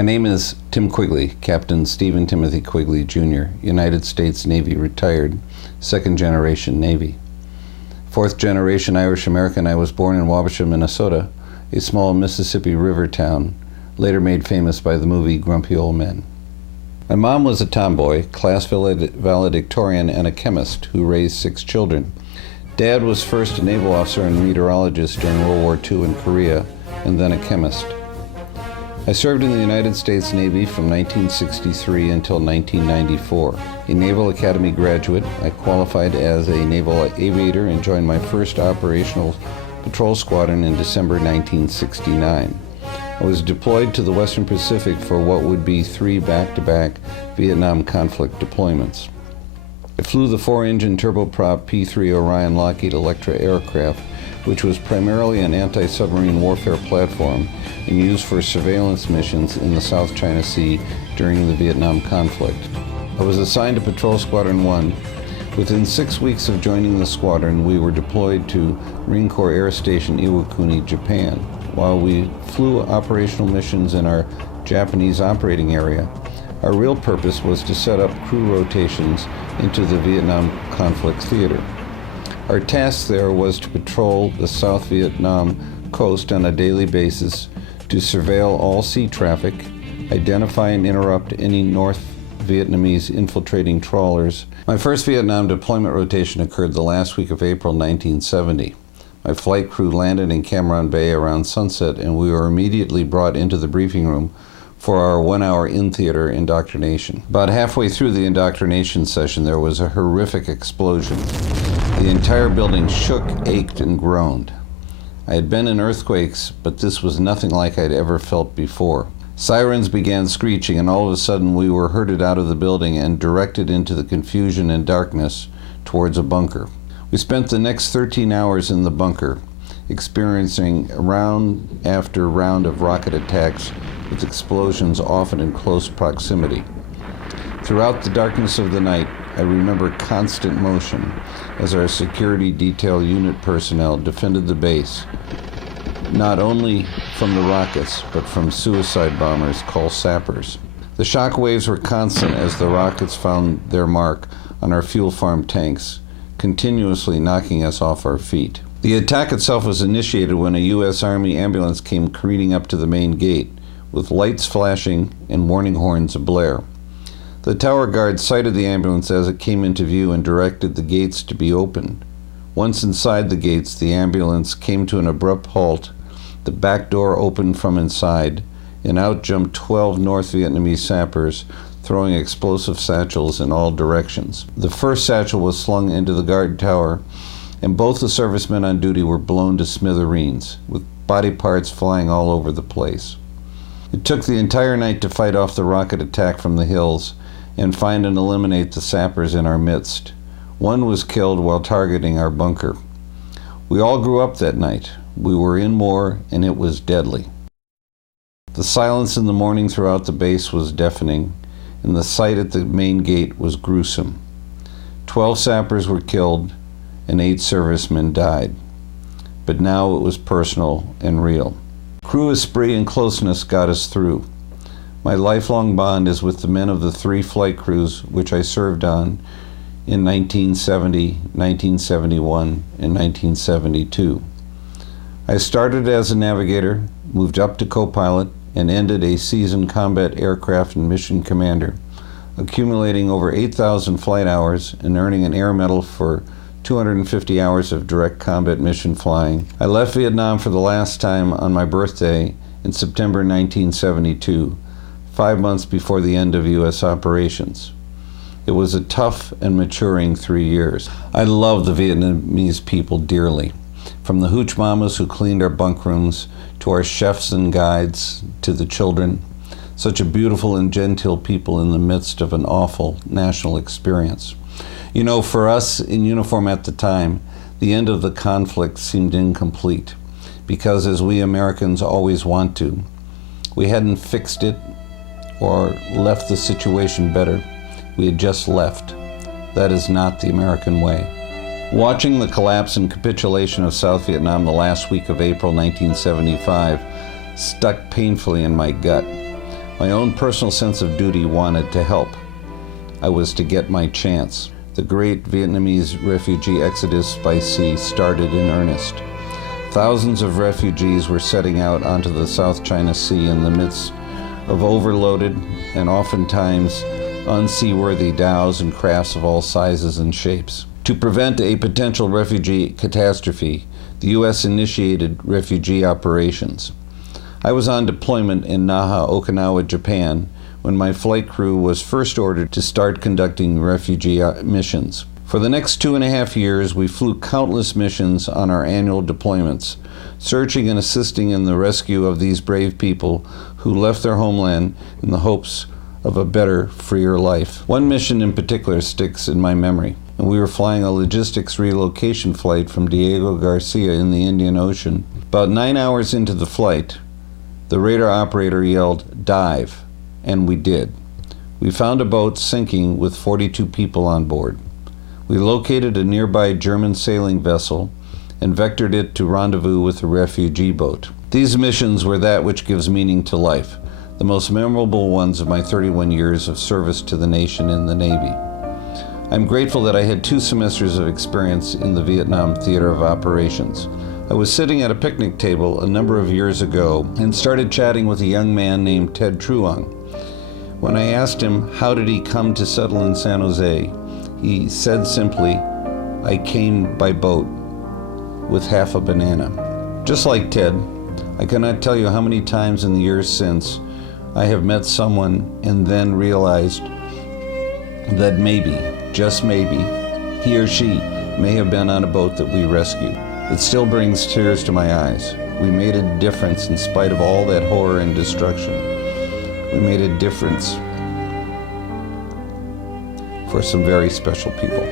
My name is Tim Quigley, Captain Stephen Timothy Quigley, Jr., United States Navy retired, second generation Navy. Fourth generation Irish American, I was born in Wabasha, Minnesota, a small Mississippi River town, later made famous by the movie Grumpy Old Men. My mom was a tomboy, class valedictorian, and a chemist who raised 6 children. Dad was first a naval officer and meteorologist during World War II in Korea, and then a chemist. I served in the United States Navy from 1963 until 1994. A Naval Academy graduate, I qualified as a naval aviator and joined my first operational patrol squadron in December 1969. I was deployed to the Western Pacific for what would be 3 back-to-back Vietnam conflict deployments. I flew the 4-engine turboprop P-3 Orion Lockheed Electra aircraft, which was primarily an anti-submarine warfare platform and used for surveillance missions in the South China Sea during the Vietnam conflict. I was assigned to Patrol Squadron 1. Within 6 weeks of joining the squadron, we were deployed to Marine Corps Air Station Iwakuni, Japan. While we flew operational missions in our Japanese operating area, our real purpose was to set up crew rotations into the Vietnam conflict theater. Our task there was to patrol the South Vietnam coast on a daily basis, to surveil all sea traffic, identify and interrupt any North Vietnamese infiltrating trawlers. My first Vietnam deployment rotation occurred the last week of April 1970. My flight crew landed in Cam Ranh Bay around sunset, and we were immediately brought into the briefing room for our 1-hour in-theater indoctrination. About halfway through the indoctrination session, there was a horrific explosion. The entire building shook, ached, and groaned. I had been in earthquakes, but this was nothing like I'd ever felt before. Sirens began screeching, and all of a sudden we were herded out of the building and directed into the confusion and darkness towards a bunker. We spent the next 13 hours in the bunker, experiencing round after round of rocket attacks with explosions often in close proximity. Throughout the darkness of the night, I remember constant motion as our security detail unit personnel defended the base, not only from the rockets, but from suicide bombers called sappers. The shock waves were constant as the rockets found their mark on our fuel farm tanks, continuously knocking us off our feet. The attack itself was initiated when a U.S. Army ambulance came careening up to the main gate, with lights flashing and warning horns ablare. The tower guard sighted the ambulance as it came into view and directed the gates to be opened. Once inside the gates, the ambulance came to an abrupt halt. The back door opened from inside, and out jumped 12 North Vietnamese sappers, throwing explosive satchels in all directions. The first satchel was slung into the guard tower, and both the servicemen on duty were blown to smithereens, with body parts flying all over the place. It took the entire night to fight off the rocket attack from the hills and find and eliminate the sappers in our midst. One was killed while targeting our bunker. We all grew up that night. We were in war, and it was deadly. The silence in the morning throughout the base was deafening, and the sight at the main gate was gruesome. 12 sappers were killed, and 8 servicemen died. But now it was personal and real. Crew esprit and closeness got us through. My lifelong bond is with the men of the 3 flight crews which I served on in 1970, 1971, and 1972. I started as a navigator, moved up to co-pilot, and ended a seasoned combat aircraft and mission commander, accumulating over 8,000 flight hours and earning an Air Medal for 250 hours of direct combat mission flying. I left Vietnam for the last time on my birthday in September 1972, 5 months before the end of U.S. operations. It was a tough and maturing 3 years. I love the Vietnamese people dearly. From the hooch mamas who cleaned our bunk rooms, to our chefs and guides, to the children. Such a beautiful and genteel people in the midst of an awful national experience. You know, for us in uniform at the time, the end of the conflict seemed incomplete, because as we Americans always want to, we hadn't fixed it or left the situation better. We had just left. That is not the American way. Watching the collapse and capitulation of South Vietnam the last week of April 1975 stuck painfully in my gut. My own personal sense of duty wanted to help. I was to get my chance. The great Vietnamese refugee exodus by sea started in earnest. Thousands of refugees were setting out onto the South China Sea in the midst of overloaded and oftentimes unseaworthy dhows and crafts of all sizes and shapes. To prevent a potential refugee catastrophe, the U.S. initiated refugee operations. I was on deployment in Naha, Okinawa, Japan, when my flight crew was first ordered to start conducting refugee missions. For the next 2.5 years, we flew countless missions on our annual deployments, searching and assisting in the rescue of these brave people who left their homeland in the hopes of a better, freer life. One mission in particular sticks in my memory, and we were flying a logistics relocation flight from Diego Garcia in the Indian Ocean. About 9 hours into the flight, the radar operator yelled, "Dive," and we did. We found a boat sinking with 42 people on board. We located a nearby German sailing vessel and vectored it to rendezvous with the refugee boat. These missions were that which gives meaning to life, the most memorable ones of my 31 years of service to the nation in the Navy. I'm grateful that I had 2 semesters of experience in the Vietnam Theater of Operations. I was sitting at a picnic table a number of years ago and started chatting with a young man named Ted Truong. When I asked him how did he come to settle in San Jose, he said simply, "I came by boat with half a banana." Just like Ted, I cannot tell you how many times in the years since I have met someone and then realized that maybe, just maybe, he or she may have been on a boat that we rescued. It still brings tears to my eyes. We made a difference in spite of all that horror and destruction. We made a difference for some very special people.